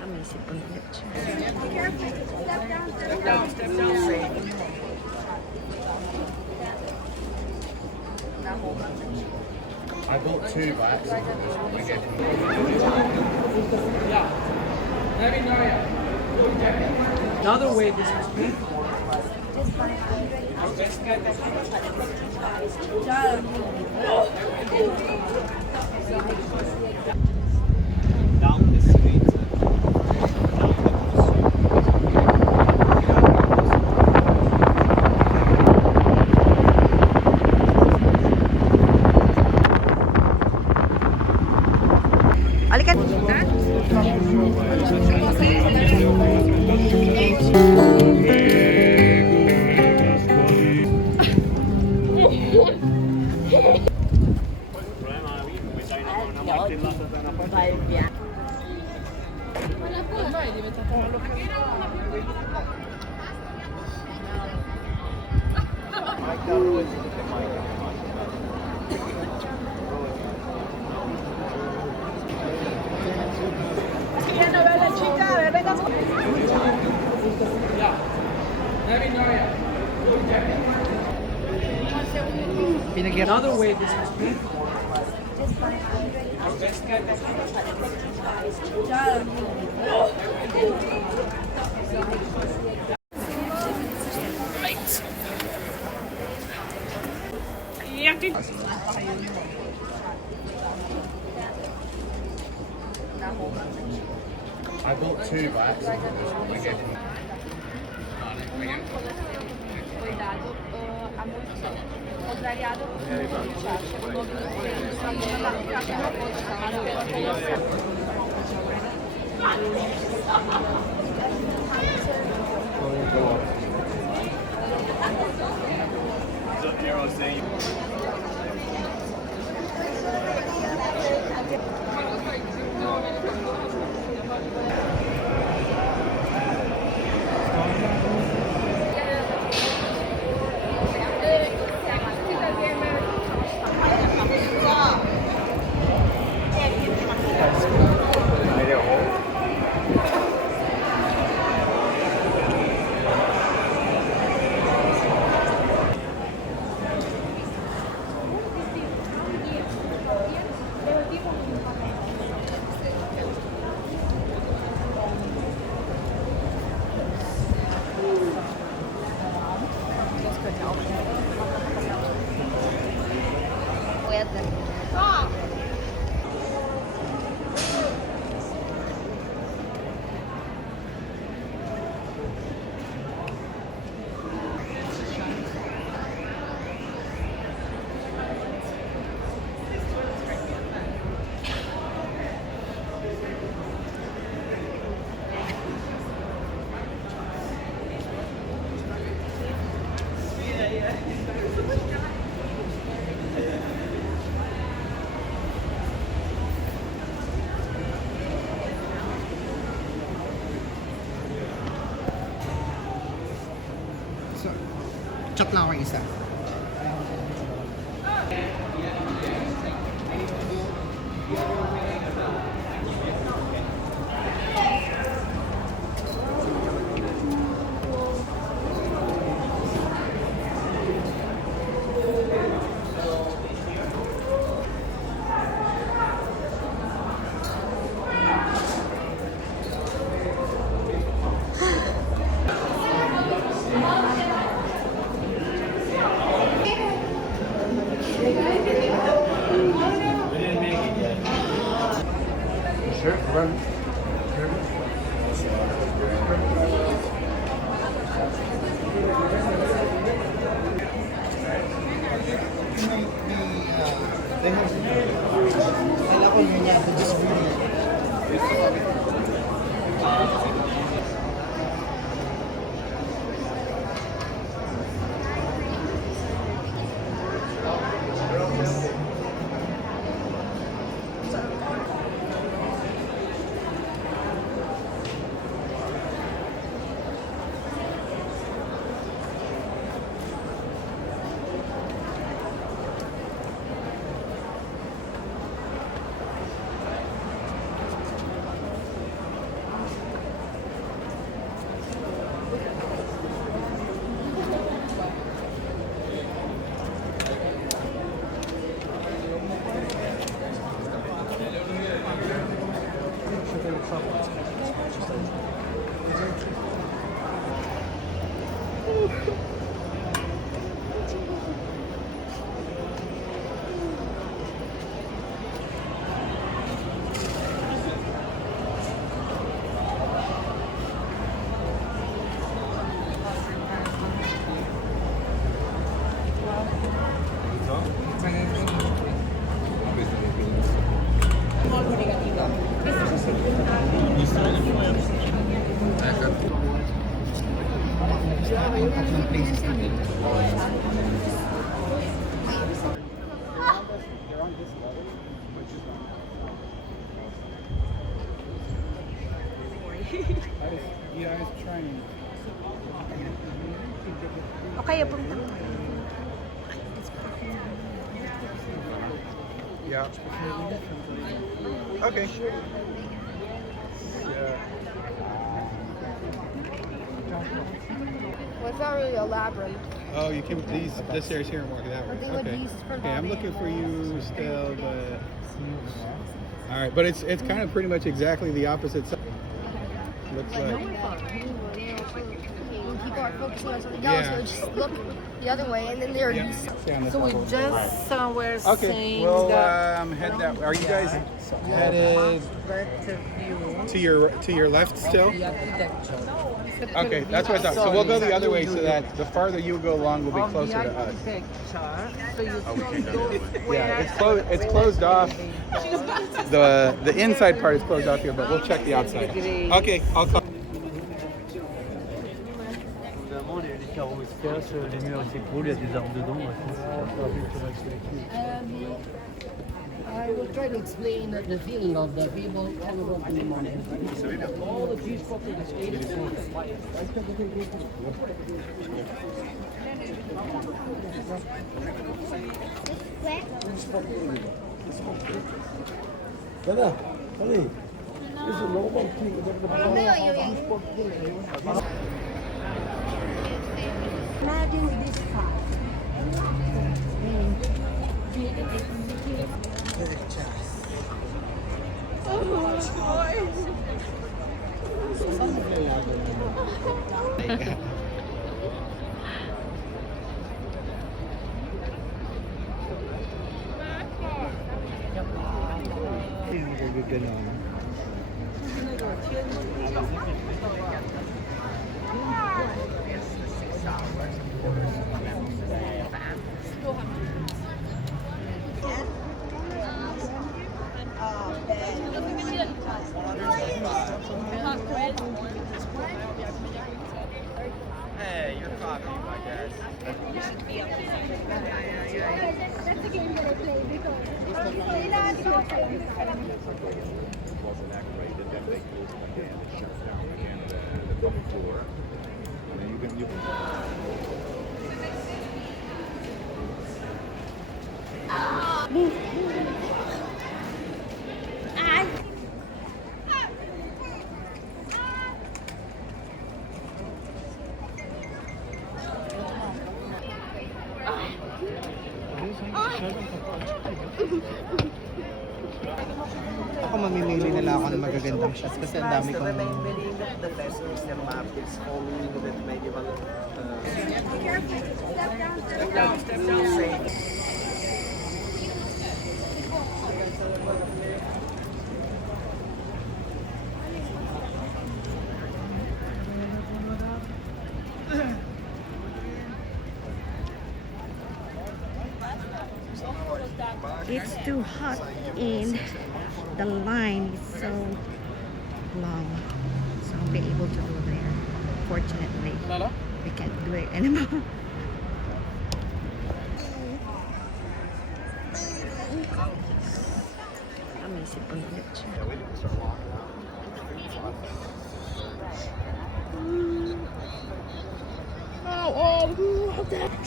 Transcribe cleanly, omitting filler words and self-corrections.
Kami 20분 됐죠. I bought two by accident. Another way this is paid for. Down the street. Alikan. Ormai è diventata una località. Che una bella città, è bella. Another way this is paid for. I bought two by accident. Chop lang ako isa. Sure, run. They have kailangan ko yun yan, just really. Okay, punta. Yeah. Okay. Well, it's not really a labyrinth. Oh, you came these this area here and walk that way. I think what Okay. these for Okay, I'm looking for you still, but all right, but it's kind of pretty much exactly the opposite side. Looks like. When people are focusing on something else, Yeah. they'll just look the other way, and then they're Yeah. Stay on this So we level. just were Okay, saying we'll that head that. Are you guys headed to your left still? Okay, that's what I thought. So we'll go the other way so that the farther you go along, we'll be closer to us. Yeah, it's closed off. The inside part is closed off here, but we'll check the outside. Okay, I'll call. Évidemment, les carreaux se cachent, les murs s'écroulent, il y a des arbres dedans. I will try to explain the feeling of the people all over the morning. All the Jewish population. Imagine this fact. Hey, you're copying my dad. That's a game that I play because wasn't activated, then they closed it again, it shuts down again the top floor. And then you can Ako mamimili na lang ako ng magagandang shots kasi ang dami kong... The lessons, the map is only with medieval. it's too hot and the line is so long, so I'll be able to go there. Fortunately, we can't do it anymore. Amazing po ulit siya. oh,